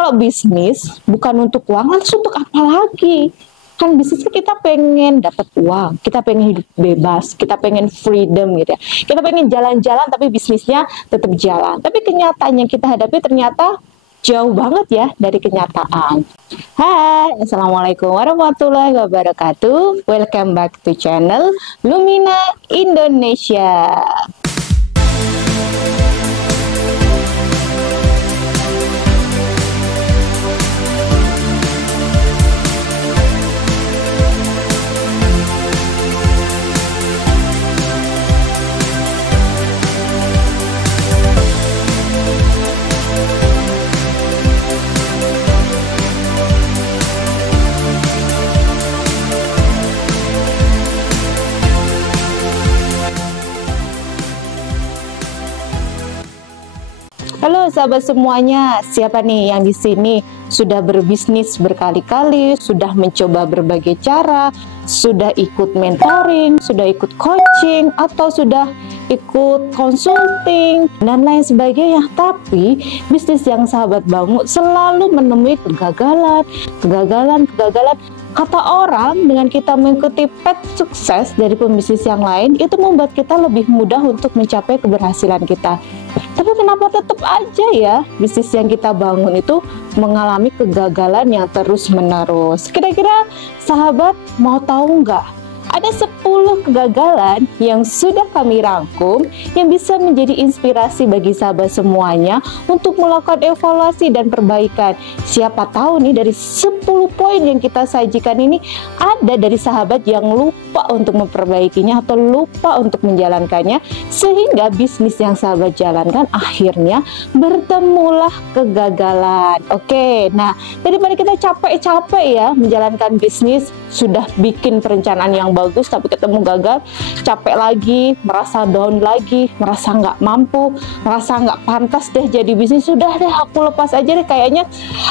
kalau bisnis bukan untuk uang, lantas untuk apa lagi? Kan bisnis kita pengen dapat uang, kita pengen hidup bebas, kita pengen freedom gitu ya. Kita pengen jalan-jalan tapi bisnisnya tetap jalan. Tapi kenyataan yang kita hadapi ternyata jauh banget ya dari kenyataan. Hai, Assalamualaikum warahmatullahi wabarakatuh. Welcome back to channel Lumina Indonesia. Halo sahabat semuanya, siapa nih yang di sini sudah berbisnis berkali-kali, sudah mencoba berbagai cara, sudah ikut mentoring, sudah ikut coaching, atau sudah ikut consulting dan lain sebagainya, tapi bisnis yang sahabat bangun selalu menemui kegagalan. Kata orang, dengan kita mengikuti path sukses dari pembisnis yang lain, itu membuat kita lebih mudah untuk mencapai keberhasilan kita. Tapi kenapa tetap aja ya bisnis yang kita bangun itu mengalami kegagalan yang terus-menerus? Kira-kira sahabat mau tahu nggak? Ada 10 kegagalan yang sudah kami rangkum yang bisa menjadi inspirasi bagi sahabat semuanya untuk melakukan evaluasi dan perbaikan. Siapa tahu nih dari 10 poin yang kita sajikan ini ada dari sahabat yang lupa untuk memperbaikinya atau lupa untuk menjalankannya, sehingga bisnis yang sahabat jalankan akhirnya bertemulah kegagalan. Oke, nah daripada kita capek-capek ya menjalankan bisnis, sudah bikin perencanaan yang bagus tapi ketemu gagal, capek lagi, merasa down lagi, merasa nggak mampu, merasa nggak pantas deh jadi bisnis, sudah deh aku lepas aja deh, kayaknya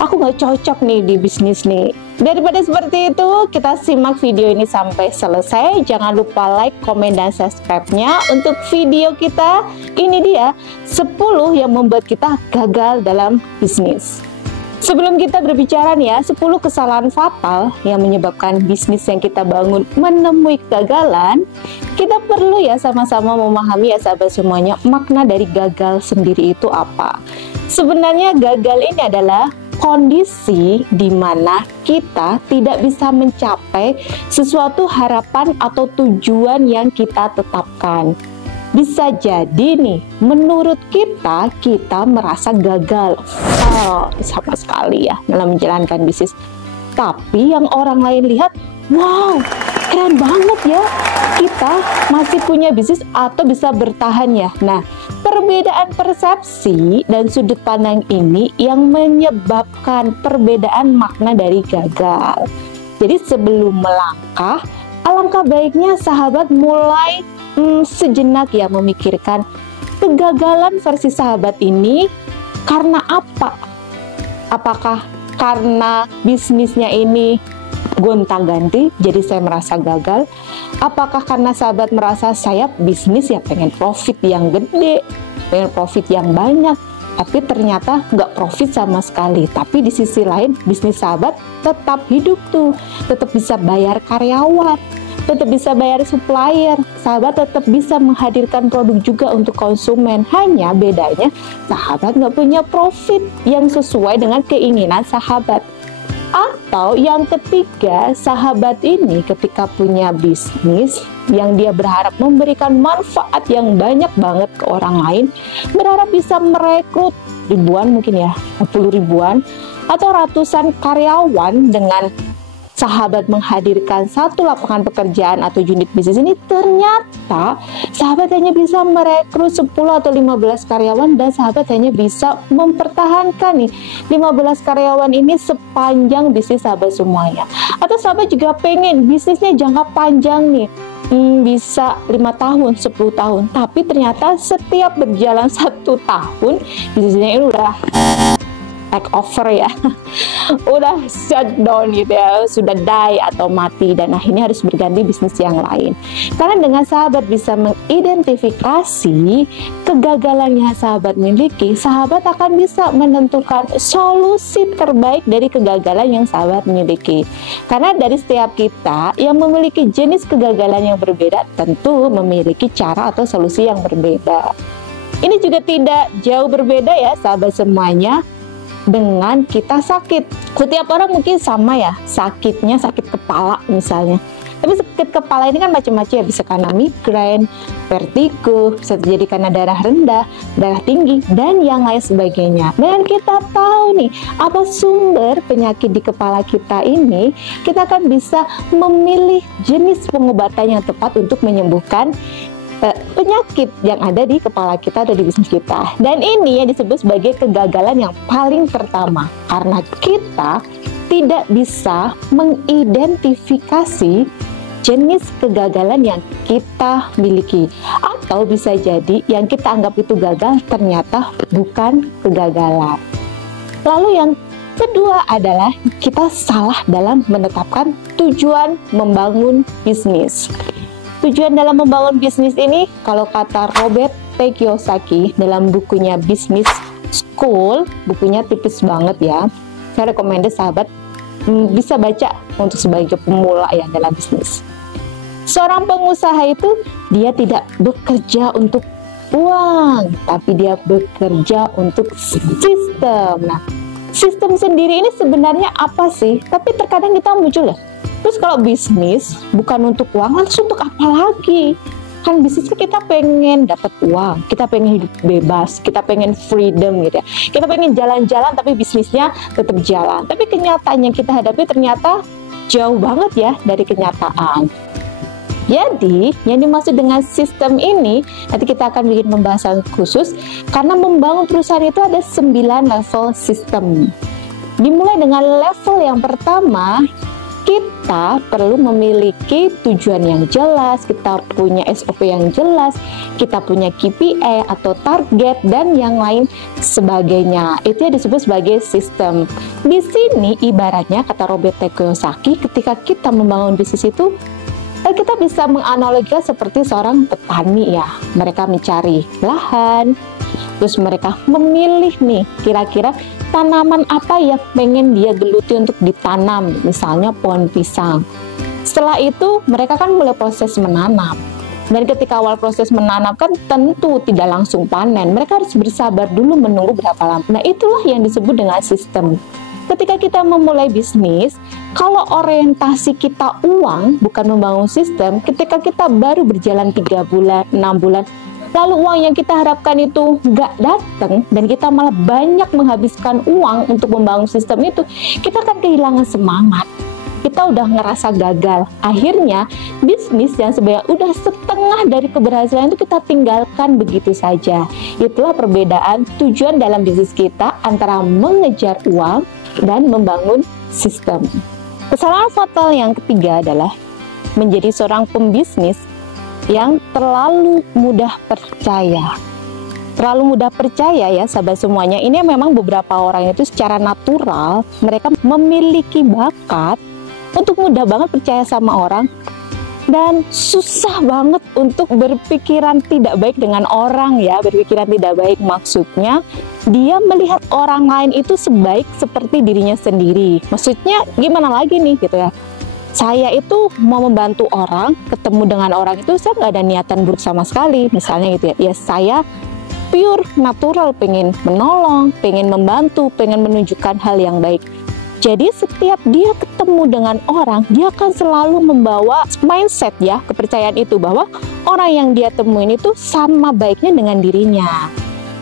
aku nggak cocok nih di bisnis nih. Daripada seperti itu, kita simak video ini sampai selesai. Jangan lupa like, komen, dan subscribe-nya untuk video kita. Ini dia 10 yang membuat kita gagal dalam bisnis. Sebelum kita berbicara nih ya, 10 kesalahan fatal yang menyebabkan bisnis yang kita bangun menemui kegagalan, kita perlu ya sama-sama memahami ya sahabat semuanya, makna dari gagal sendiri itu apa. Sebenarnya gagal ini adalah kondisi di mana kita tidak bisa mencapai sesuatu harapan atau tujuan yang kita tetapkan. Bisa jadi nih, menurut kita merasa gagal sama sekali ya dalam menjalankan bisnis. Tapi yang orang lain lihat, wow, keren banget ya, kita masih punya bisnis atau bisa bertahan ya. Nah, perbedaan persepsi dan sudut pandang ini yang menyebabkan perbedaan makna dari gagal. Jadi sebelum melangkah, alangkah baiknya sahabat mulai sejenak ya memikirkan kegagalan versi sahabat ini karena apa? Apakah karena bisnisnya ini gonta-ganti jadi saya merasa gagal? Apakah karena sahabat merasa saya bisnis ya pengen profit yang gede, pengen profit yang banyak, tapi ternyata nggak profit sama sekali? Tapi di sisi lain bisnis sahabat tetap hidup tuh, tetap bisa bayar karyawan, tetap bisa bayar supplier, sahabat tetap bisa menghadirkan produk juga untuk konsumen. Hanya bedanya sahabat nggak punya profit yang sesuai dengan keinginan sahabat. Atau yang ketiga, sahabat ini ketika punya bisnis yang dia berharap memberikan manfaat yang banyak banget ke orang lain, berharap bisa merekrut ribuan, mungkin ya 10 ribuan atau ratusan karyawan. Dengan sahabat menghadirkan satu lapangan pekerjaan atau unit bisnis ini, ternyata sahabat hanya bisa merekrut 10 atau 15 karyawan dan sahabat hanya bisa mempertahankan nih 15 karyawan ini sepanjang bisnis sahabat semuanya. Atau sahabat juga pengen bisnisnya jangka panjang nih, bisa 5 tahun, 10 tahun, tapi ternyata setiap berjalan 1 tahun bisnisnya ini udah take over ya, udah shutdown gitu ya, sudah die atau mati, dan akhirnya harus berganti bisnis yang lain. Karena dengan sahabat bisa mengidentifikasi kegagalan yang sahabat miliki, sahabat akan bisa menentukan solusi terbaik dari kegagalan yang sahabat miliki. Karena dari setiap kita yang memiliki jenis kegagalan yang berbeda, tentu memiliki cara atau solusi yang berbeda. Ini juga tidak jauh berbeda ya sahabat semuanya dengan kita sakit. Setiap orang mungkin sama ya, sakitnya sakit kepala misalnya. Tapi sakit kepala ini kan macam-macam ya, bisa karena migrain, vertigo, bisa terjadi karena darah rendah, darah tinggi, dan yang lain sebagainya. Dan kita tahu nih, apa sumber penyakit di kepala kita ini, kita akan bisa memilih jenis pengobatan yang tepat untuk menyembuhkan penyakit yang ada di kepala kita atau di bisnis kita. Dan ini yang disebut sebagai kegagalan yang paling pertama, karena kita tidak bisa mengidentifikasi jenis kegagalan yang kita miliki, atau bisa jadi yang kita anggap itu gagal ternyata bukan kegagalan. Lalu yang kedua adalah kita salah dalam menetapkan tujuan membangun bisnis. Tujuan dalam membangun bisnis ini, kalau kata Robert T. Kiyosaki dalam bukunya Business School, bukunya tipis banget ya, saya rekomendasi sahabat bisa baca untuk sebagai pemula ya dalam bisnis. Seorang pengusaha itu dia tidak bekerja untuk uang, tapi dia bekerja untuk sistem. Nah, sistem sendiri ini sebenarnya apa sih? Tapi terkadang kita muncul ya, terus kalau bisnis bukan untuk uang, lantas untuk apa lagi? Kan bisnisnya kita pengen dapat uang, kita pengen hidup bebas, kita pengen freedom gitu ya. Kita pengen jalan-jalan tapi bisnisnya tetap jalan. Tapi kenyataan yang kita hadapi ternyata jauh banget ya dari kenyataan. Jadi, yang dimaksud dengan sistem ini, nanti kita akan bikin pembahasan khusus, karena membangun perusahaan itu ada 9 level sistem. Dimulai dengan level yang pertama, kita perlu memiliki tujuan yang jelas, kita punya SOP yang jelas, kita punya KPI atau target, dan yang lain sebagainya. Itu yang disebut sebagai sistem. Di sini ibaratnya, kata Robert T. Kiyosaki, ketika kita membangun bisnis itu, kita bisa menganalogikan seperti seorang petani ya. Mereka mencari lahan, terus mereka memilih nih kira-kira tanaman apa yang pengen dia geluti untuk ditanam, misalnya pohon pisang. Setelah itu mereka kan mulai proses menanam, dan ketika awal proses menanam kan tentu tidak langsung panen, mereka harus bersabar dulu menunggu berapa lama. Nah, itulah yang disebut dengan sistem. Ketika kita memulai bisnis, kalau orientasi kita uang bukan membangun sistem, ketika kita baru berjalan 3 bulan, 6 bulan, lalu uang yang kita harapkan itu nggak datang, dan kita malah banyak menghabiskan uang untuk membangun sistem itu, kita akan kehilangan semangat. Kita udah ngerasa gagal. Akhirnya, bisnis yang sebenarnya udah setengah dari keberhasilan itu kita tinggalkan begitu saja. Itulah perbedaan tujuan dalam bisnis kita antara mengejar uang dan membangun sistem. Kesalahan fatal yang ketiga adalah menjadi seorang pembisnis yang terlalu mudah percaya. Terlalu mudah percaya ya sahabat semuanya. Ini memang beberapa orang itu secara natural mereka memiliki bakat untuk mudah banget percaya sama orang, dan susah banget untuk berpikiran tidak baik dengan orang ya. Berpikiran tidak baik maksudnya dia melihat orang lain itu sebaik seperti dirinya sendiri. Maksudnya gimana lagi nih gitu ya, saya itu mau membantu orang, ketemu dengan orang itu saya nggak ada niatan buruk sama sekali misalnya gitu ya. Ya saya pure natural pengen menolong, pengen membantu, pengen menunjukkan hal yang baik. Jadi setiap dia ketemu dengan orang, dia akan selalu membawa mindset ya, kepercayaan itu bahwa orang yang dia temuin itu sama baiknya dengan dirinya.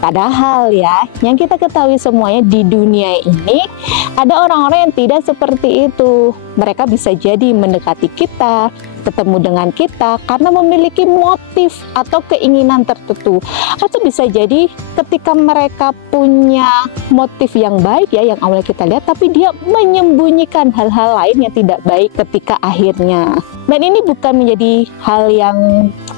Padahal ya, yang kita ketahui semuanya di dunia ini ada orang-orang yang tidak seperti itu. Mereka bisa jadi mendekati kita, ketemu dengan kita karena memiliki motif atau keinginan tertentu. Atau bisa jadi ketika mereka punya motif yang baik ya, yang awalnya kita lihat, tapi dia menyembunyikan hal-hal lain yang tidak baik ketika akhirnya. Dan ini bukan menjadi hal yang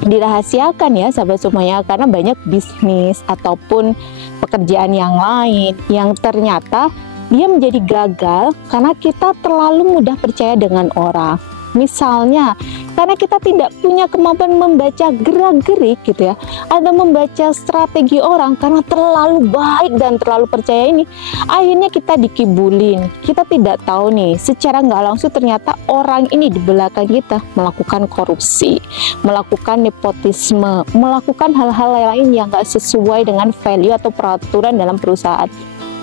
dirahasiakan ya sahabat semuanya, karena banyak bisnis ataupun pekerjaan yang lain yang ternyata dia menjadi gagal karena kita terlalu mudah percaya dengan orang. Misalnya, karena kita tidak punya kemampuan membaca gerak-gerik gitu ya, atau membaca strategi orang karena terlalu baik dan terlalu percaya ini, akhirnya kita dikibulin. Kita tidak tahu nih, secara nggak langsung ternyata orang ini di belakang kita melakukan korupsi, melakukan nepotisme, melakukan hal-hal lain yang nggak sesuai dengan value atau peraturan dalam perusahaan.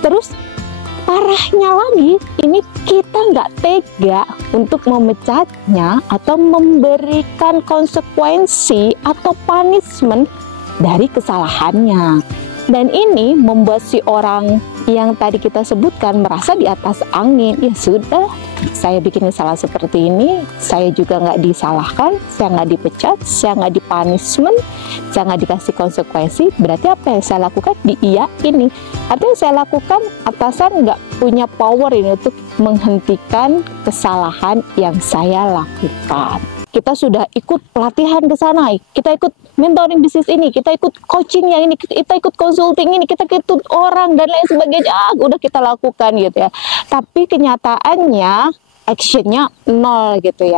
Terus parahnya lagi, ini kita nggak tega untuk memecatnya atau memberikan konsekuensi atau punishment dari kesalahannya. Dan ini membuat si orang yang tadi kita sebutkan merasa di atas angin. Ya sudah, saya bikin salah seperti ini, saya juga nggak disalahkan, saya nggak dipecat, saya nggak dipunishment, saya nggak dikasih konsekuensi. Berarti apa yang saya lakukan ini. Artinya yang saya lakukan, atasan nggak punya power ini untuk menghentikan kesalahan yang saya lakukan. Kita sudah ikut pelatihan ke sana, kita ikut mentoring bisnis ini, kita ikut coaching yang ini, kita ikut consulting ini, kita ikut orang dan lain sebagainya, udah kita lakukan gitu ya. Tapi kenyataannya actionnya nol gitu ya.